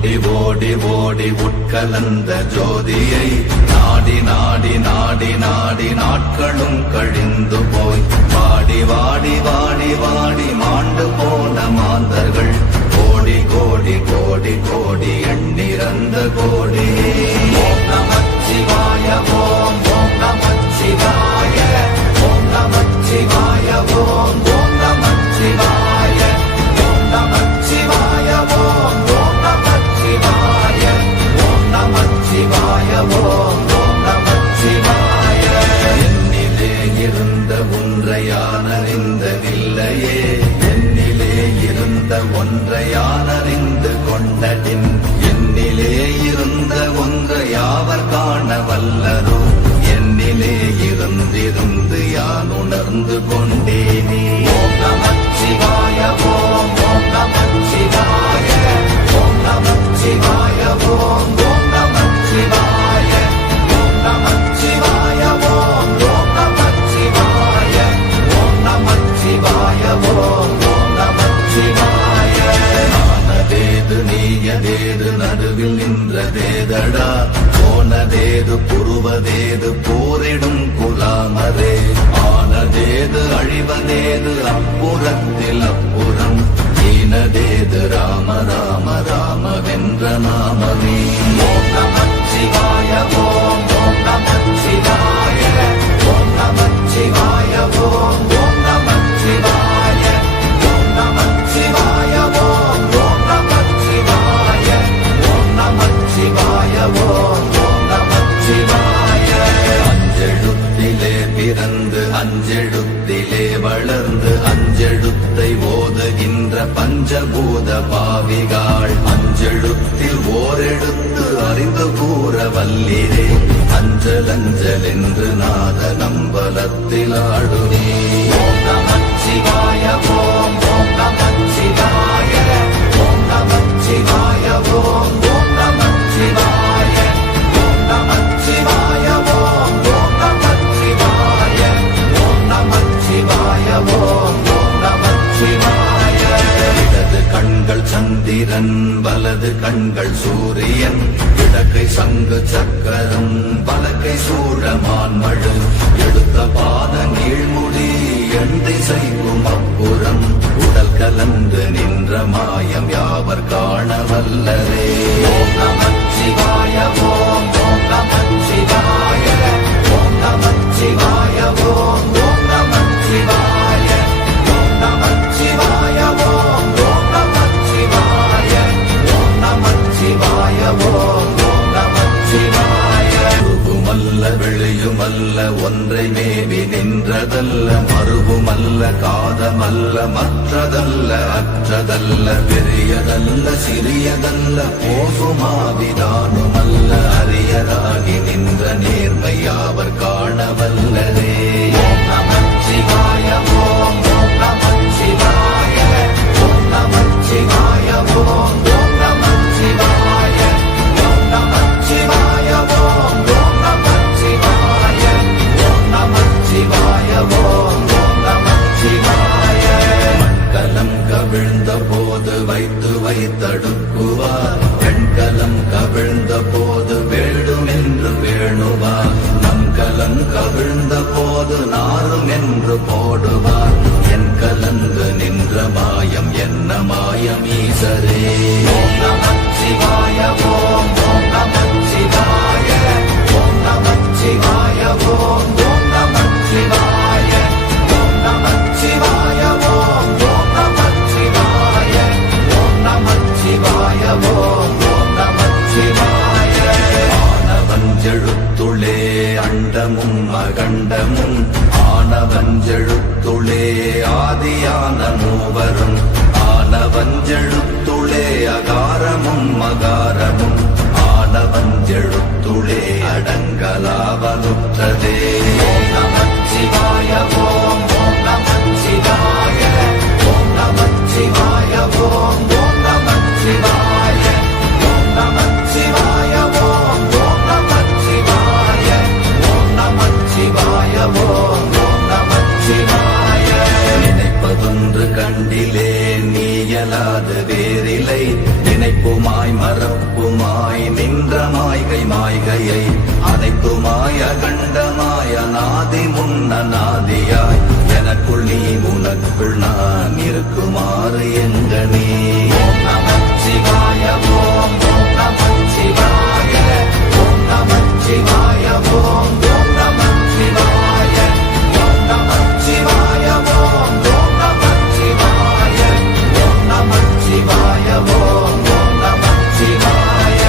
ஓடி ஓடி ஓடி உட்கலந்த ஜோதியை நாடி நாடி நாடி நாடி நாட்களும் கழிந்து போய் வாடி வாடி வாடி வாடி மாண்டு போன மாந்தர்கள் கோடி கோடி கோடி கோடி எண்ணிறந்த கோடி. ஓம் நமச்சிவாய ஓம் ஓம் நமச்சிவாய ஓம் நமச்சிவாய ஓம் ஓம் நமச்சிவாய ஓம் நமச்சிவாய ஓம் ஓம் நமச்சிவாய ஓம் நமச்சிவாய ஓம் ஓம் நமச்சிவாய. என்னிலே இருந்த ஒன்றை யானறிந்ததில்லையே, என்னிலே இருந்த ஒன்றை யானறிந்து கொண்டடின், என்னிலே இருந்த ஒன்றை யாவர் காண வல்லரோ, என்னிலே இருந்திருந்து யான் உணர்ந்து கொண்டேனே. ஓம் நமச்சிவாய ஓம் ஓம் நமச்சிவாய ஓம் நமச்சிவாய ஓம் ஓம் நமச்சிவாய ஓம் நமச்சிவாய ஓம் ஓம் நமச்சிவாய ஓம் நமச்சிவாய ஓம் ஓம் நமச்சிவாய. ஆனதேது நீயதேது நடுவில் நின்றதேதடா, போனதேது புருவதேது போரிடும் குலாமரே, ஆனதேது அழிவதேது அப்புறத்தில் அப்புறம், ஈனதேது ராம ராம ராம வென்ற நாமமே. ஓம் நமச்சிவாய ஓம் ஓம் நமச்சிவாய ஓம் நமச்சிவாய ஓம் ஓம் நமச்சிவாய ஓம் நமச்சிவாய ஓம் ஓம் நமச்சிவாய ஓம் நமச்சிவாய ஓம் ஓம் நமச்சிவாய. அஞ்செழுத்திலே பிறந்து அஞ்செழுத்திலே வளர்ந்து அஞ்செழுத்தை ஓதுகின்ற பஞ்சபூத பாவிகாள், அஞ்செழுத்தில் ஓரெழுத்து அறிந்து கூற வல்லிரே, அஞ்சல் அஞ்சல் என்று நாத நம்பலத்தில் ஆடுவே. ஓம் நமச்சிவாய ஓம் ஓம் நமச்சிவாய ஓம் நமச்சிவாய ஓம் ஓம் நமச்சிவாய ஓம் நமச்சிவாய ஓம் ஓம் நமச்சிவாய ஓம் நமச்சிவாய ஓம் ஓம் நமச்சிவாய. இடது கண்கள் சந்திரன் வலது கண்கள் சூரியன், இடக்கை சங்கு சக்கரம் வலக்கை சூழமான் மழு, எடுத்த பாத நீழ்முடி எண் திசைக்கும் அப்புறம், உடல் கலந்து நின்ற மாயம் யாவர் காண வல்லரே. ஓம் நமச்சிவாய ஓம் ஓம் நமச்சிவாய ஓம் நமச்சிவாய ஓம் ஓம் நமச்சிவாய ஓம் நமச்சிவாய ஓம் ஓம் நமச்சிவாய ஓம் நமச்சிவாய ஓம் ஓம் நமச்சிவாய. உருவுமல்ல வெளியுமல்ல ஒன்றை மேவி நின்றதல்ல, மறுவுமல்ல காதமல்ல மற்றதல்ல அற்றதல்ல, பெரியதல்ல சிறியதல்ல போகுமாவிதானுமல்ல, அரியராகி நின்ற நேர்மை யாவர் காண வல்லரே. ஓம் நமச்சிவாய ஓம் ஓம் நமச்சிவாய ஓம் நமச்சிவாய ஓம் ஓம் நமச்சிவாய ஓம் நமச்சிவாய ஓம் ஓம் நமச்சிவாய ஓம் நமச்சிவாய ஓம் ஓம் நமச்சிவாய. மண்கலம் கவிழ்ந்த போது வைத்து வைத்தடுக்குவார், பெண்கலம் கவிழ்ந்த போது வேடும் என்று வேணுவார், நம்கலம் கவிழ்ந்த போது நாரும் என்று போடுவார், என் கலந்து நின்ற மாயம் என்ன மாயம் ஈசரே. ஓம் நமச்சிவாய ஓம் ஓம் நமச்சிவாய ஓம் நமச்சிவாய ஓம் ஓம் நமச்சிவாய ஓம் நமச்சிவாய ஓம் ஓம் நமச்சிவாய ஓம் நமச்சிவாய ஓம் ஓம் நமச்சிவாய. ஆனவஞ்செழுத்துளே அண்டமும் அகண்டமும், ஆனவஞ்செழுத்துளே ஆதியான மூவரும், ஆனவஞ்செழுத்துளே அகாரமும் அகாரமும், ஆனவஞ்செழுத்துளே அடங்கலாவலுற்றதே. ஓம் நமச்சிவாய ஓம் ஓம் நமச்சிவாய ஓம் நமச்சிவாய ஓம் ஓம் நமச்சிவாய ஓம் நமச்சிவாய ஓம் ஓம் நமச்சிவாய ஓம் நமச்சிவாய ஓம் ஓம் நமச்சிவாய. நினைப்பதொன்று கண்டிலே நீயலாது வேறில்லை, நினைப்புமாய் மறப்ப மாய்கையை அனைத்துமாய கண்டமாய நாதி முன்ன நாதியாய் எனக்குள் நீ உனக்குள் நான் இருக்குமாறு எங்கனே. ஓம் நமச்சிவாய ஓம் ஓம் நமச்சிவாய ஓம் நமச்சிவாய ஓம் ஓம் நமச்சிவாய ஓம் நமச்சிவாய ஓம் ஓம் நமச்சிவாய ஓம் நமச்சிவாய ஓம் ஓம் நமச்சிவாய.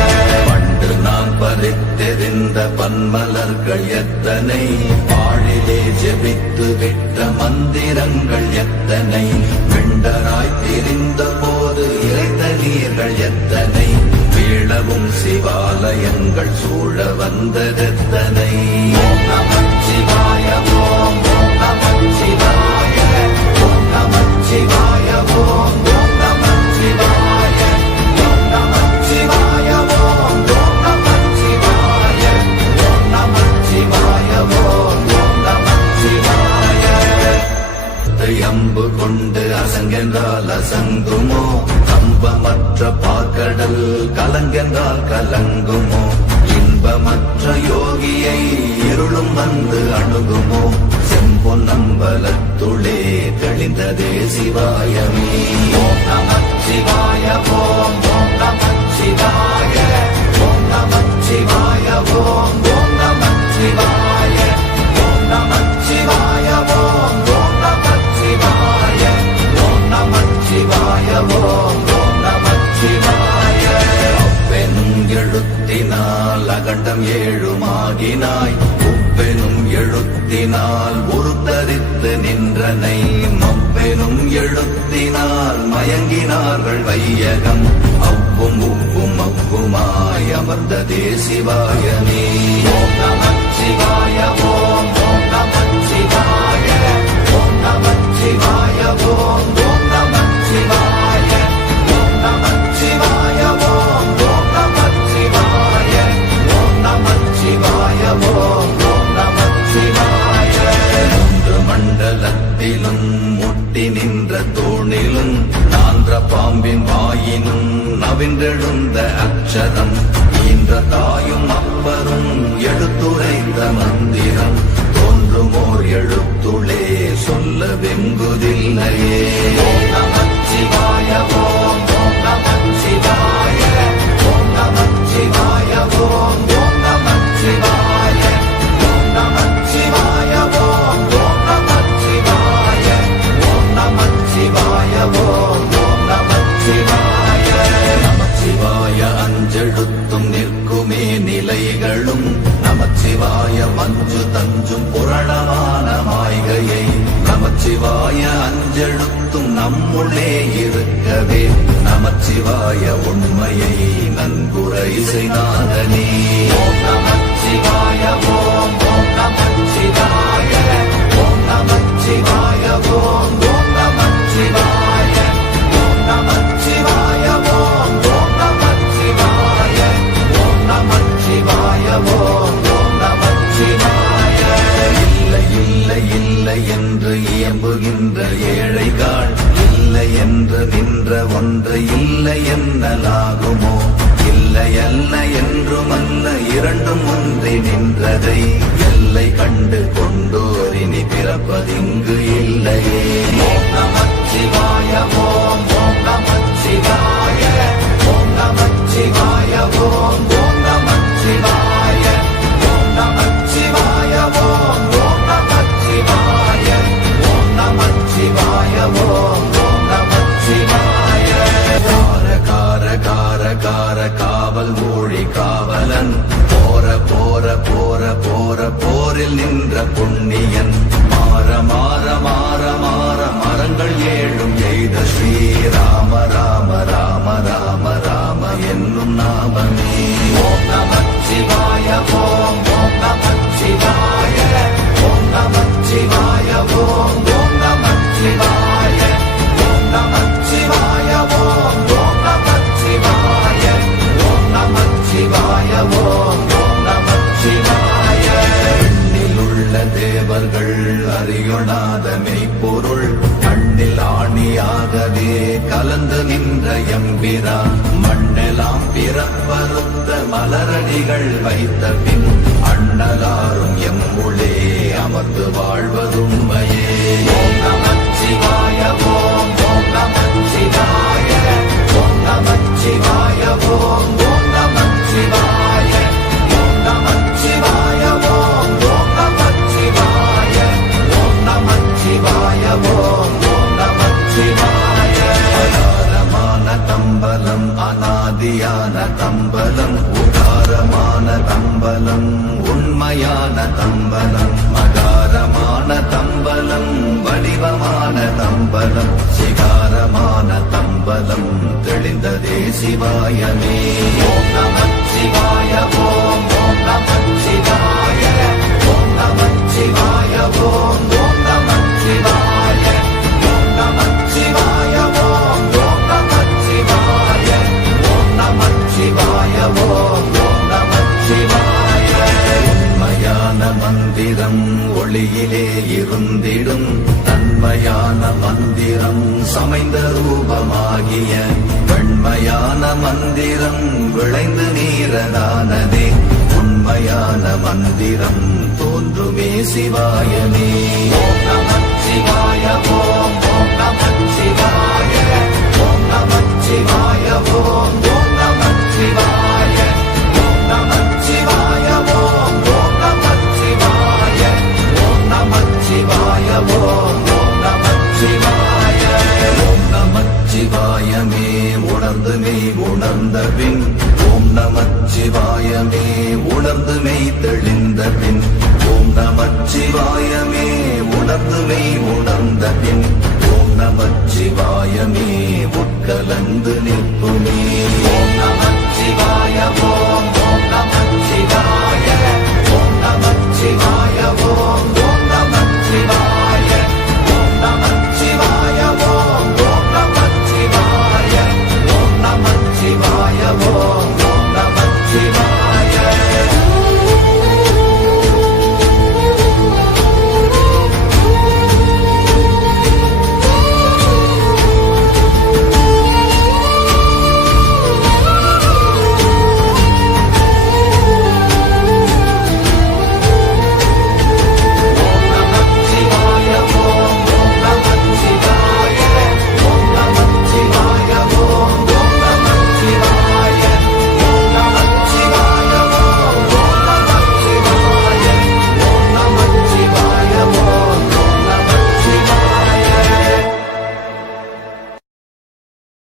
பண்டு நான் பறித்தெறிந்த பன்மலர்கள் எத்தனை, பாழிலே ஜெபித்து விட்ட மந்திரங்கள் எத்தனை, விண்டராய் திரிந்த போது இறைத்த நீர்கள் எத்தனை, வீழவும் சிவாலயங்கள் சூழ வந்ததெத்தனை. ஓம் நமச்சிவாய ஓம் ஓம் நமச்சிவாய ஓம் நமச்சிவாய ஓம் ஓம் நமச்சிவாய ஓம் நமச்சிவாய ஓம் ஓம் நமச்சிவாய ஓம் நமச்சிவாய ஓம் ஓம் நமச்சிவாய. அம்பு கொண்டு அசங்கென்றால் அசங்குமோ, கம்பமற்ற பாக்கடல் கலங்கென்றால் கலங்குமோ, இன்பமற்ற யோகியை இருளும் வந்து அணுகுமோ, செம்பொன்னம்பலத்துளே தெளிந்ததே சிவாயமே. ஓம் நமச்சிவாய ஓம் ஓம் நமச்சிவாய ஓம் நமச்சிவாய ஓம் ஓம் நமச்சிவாய ஓம் நமச்சிவாய ஓம் ஓம் நமச்சிவாய ஓம் நமச்சிவாய ஓம் ஓம் நமச்சிவாய. அப்பெனும் எழுத்தினால் அகண்டம் ஏழுமாகினாய், உப்பெனும் எழுத்தினால் உருத்தரித்து நின்றனை, மப்பெனும் எழுத்தினால் மயங்கினார்கள் வையகம், அவ்வும் உப்பும் அவ்வுமாய் அமர்ந்ததே சிவாயமே. ஓம் நமச்சிவாய ஓம் ஓம் நமச்சிவாய ஓம் நமச்சிவாய ஓம் ஓம் நமச்சிவாய ஓம் நமச்சிவாய ஓம் ஓம் நமச்சிவாய ஓம் நமச்சிவாய ஓம் ஓம் நமச்சிவாய. மூன்று மண்டலத்திலும் முட்டி நின்ற தூணிலும் நான்ற பாம்பின் வாயினும் நவின்றெழுந்த அக்ஷரம், ஈன்ற தாயும் அப்பரும் எடுத்துரைத்த மந்திரம், தோன்றுமோர் எழுத்துளே சொல்ல வெங்குதில்லையே. ஓம் நமச்சிவாய ஓம் ஓம் நமச்சிவாய ஓம் நமச்சிவாய ஓம் ஓம் நமச்சிவாய ஓம் நமச்சிவாய ஓம் ஓம் நமச்சிவாய ஓம் நமச்சிவாய ஓம் ஓம் நமச்சிவாய. நமச்சிவாய அஞ்செழுத்தும் நிற்குமே நிலைகளும், நமச்சிவாய மஞ்சு தஞ்சும் புரணமான மாய்கையை, நமச்சிவாய அஞ்செழுத்தும் நம்முள்ளே இருக்கவே, நமச்சிவாய உண்மையை நன்குரை செய்தாதனே. ஓம் நமச்சிவாய ஓம் ஓம் நமச்சிவாய ஓம் நமச்சிவாய ஓம் ஓம் நமச்சிவாய ஓம் நமச்சிவாய ஓம் ஓம் நமச்சிவாய ஓம் நமச்சிவாய ஓம் ஓம் நமச்சிவாய. இல்லை இல்லை இல்லை என்று இயம்புகின்ற ஏழைகள், இல்லை என்று நின்ற ஒன்று இல்லை என்னலாகுமோ, இல்லை அல்ல என்றுமல்ல இரண்டும் ஒன்றி நின்றதை, எல்லை கண்டு கொண்டோரினி பிறப்பதிங்கு இல்லையே. ஓம் நமச்சிவாய ஓம் ஓம் நமச்சிவாய ஓம் நமச்சிவாய ஓம் ஓம் நமச்சிவாய ஓம் நமச்சிவாய ஓம் ஓம் நமச்சிவாய ஓம் நமச்சிவாய ஓம் ஓம் நமச்சிவாய. கார கார கார கார காவல் மொழி காவலன், போர போர போர போர போரில் நின்ற புண்ணியன், மாற மாற மாற மாற மரங்கள் ஏழும் எய்த ஸ்ரீராம ராம ராம ராம ராம என்னும் நாமமே. ஓம் நமச்சிவாய ஓம் ஓம் நமச்சிவாய ஓம் நமச்சிவாய ஓம் ஓம் நமச்சிவாய ஓம் நமச்சிவாய ஓம் ஓம் நமச்சிவாய ஓம் நமச்சிவாய ஓம் ஓம் நமச்சிவாய. எண்ணிலுள்ள தேவர்கள் அறியொணாத மெய்ப்பொருள், கண்ணில் ஆணியாகவே கலந்து நின்ற தம்பிரா மண்ணெல்லாம் பிறப்பறுத்த மலரடிகள் வைத்த பின் அண்ணலாரும் எம்முளே அமர்ந்து வாழ்வதுண்மையே. ஓம் நமச்சிவாய ஓம் ஓம் நமச்சிவாய ஓம் நமச்சிவாய ஓம் ஓம் நமச்சிவாய ஓம் நமச்சிவாய ஓம் ஓம் நமச்சிவாய ஓம் நமச்சிவாய ஓம் ஓம் நமச்சிவாய. அகாரமான தம்பலம் அநாதியான தம்பலம் உகாரமான தம்பலம் உண்மையான தம்பலம் மகாரமான தம்பலம் வடிவமான தம்பலம் சிகாரமான தம்பலம் தெளிந்ததே சிவாயமே. ஓம் நமச்சிவாய ஓம் ஓம் நமச்சிவாய ஓம் நமச்சிவாய ஓம் ஓம் நமச்சிவாய ஓம் நமச்சிவாய ஓம் ஓம் நமச்சிவாய ஓம் நமச்சிவாய ஓம் ஓம் நமச்சிவாய. உண்மையான மந்திரம் ஒளியிலே இருந்திடும் தன்மையான மந்திரம் சமைந்த ரூபமாகிய வெண்மையான மந்திரம் விளைந்து நீரதானதே உண்மையான மந்திரம் தோன்றுமே சிவாயமே. ஓம் நமச்சிவாய